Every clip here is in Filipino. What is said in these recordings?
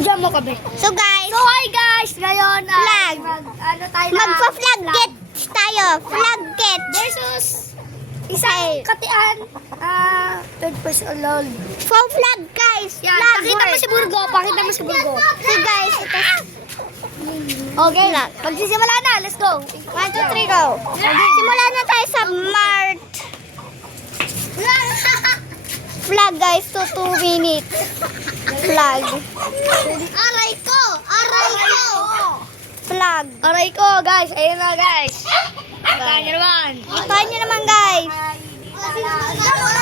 Medyo mo kami. So guys, So hi guys! Ngayon, Flag. ano tayo na? magpa-flag get tayo. Flag get. Versus isang katian, third person alone. For flag guys. Yan, Flag pakita mo work. si Burgo. Pakita mo si Burgo. So guys, ito. Okay, magsisimula na. Let's go. 1, 2, 3, go. Simula na tayo sa Mart. Flag guys, to 2 minutes. Flag. Aray ko! Aray ko! Flag. Aray ko, guys. Ayun na, guys. Kita nyo naman. Kita nyo naman guys.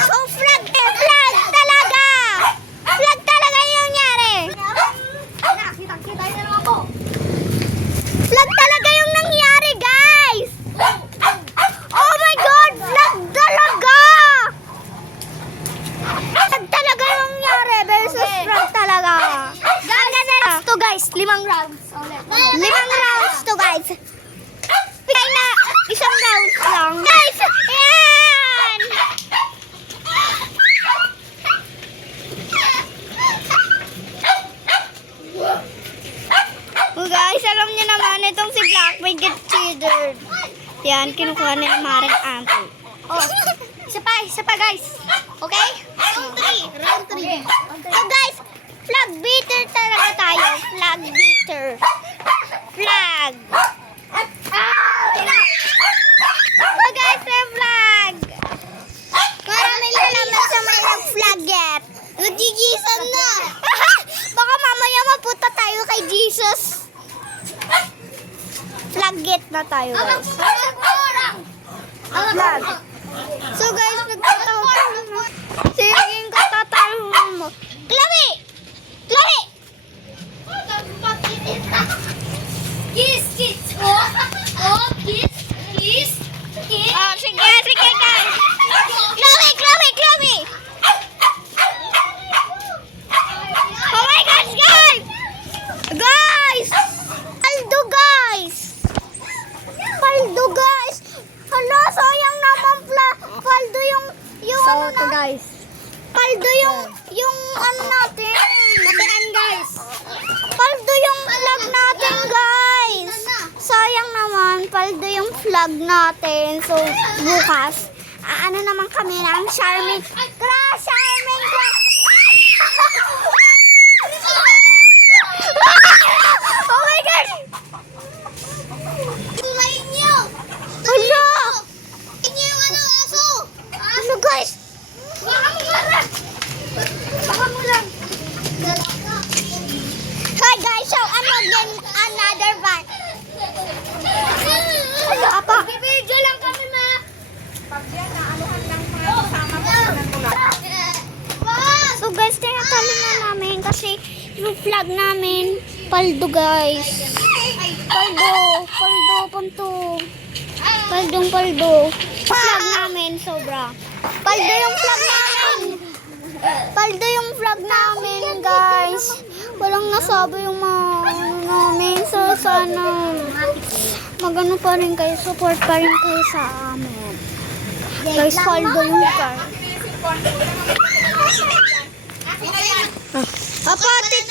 So flag flag talaga. Flag talaga yung nangyari. Kita nyo naman ako. Flag talaga yung nangyari guys. Oh my god, flag talaga. Flag talaga yung nangyari versus flag talaga. Guys, to guys, 5 rounds. Ulit. 5 rounds to guys. Pigay na 1 round lang. Guys, yan. Oh guys, alam niyo naman itong si Black may get cheated. Yan, kinukuha na yung Maring Auntie. Oh, isa pa guys. Okay? Round 3. Okay. So guys, flag beater talaga tayo. Flag beater. Flag. So guys, may flag. Maraming salamat sa mga nag-flag get. Nagigisan na. Baka mamaya mapunta tayo kay Jesus. Flag get na tayo guys. Flag. So guys, nagtatawag mo. Sige, katatanong mo. Chloe! Chloe! Kiss, kiss. Oh, kiss, kiss, kiss. Oh, sige guys. Chloe, Chloe, Chloe! Oh my gosh, guys! Guys! Paldo, guys! Paldo, guys! Hala, sayang naman paldo yung So, ano to na. guys. Paldo yung ano natin. Mataan guys. Paldo yung flag natin, guys. Sayang naman, paldo yung flag natin. So, bukas, ano naman kami ng Charming. Crush, Charming, crush. Oh my gosh! Tulayin niyo. Hala! Inyo yung aso. Ano, guys? Baka mo lang. Baka mo lang. Hi, guys. So, I'm again another van. Hala, apa? Video lang kami, ma. So guys, tinatalo na namin kasi yung flag namin, paldo guys. Paldo. Paldo. Flag namin, sobra. Paldo yung flag namin, guys. Walang nasabi yung mga ano namin. So sana magano pa rin kayo, support pa rin kayo sa amin. Guys, paldo yung car. Apa,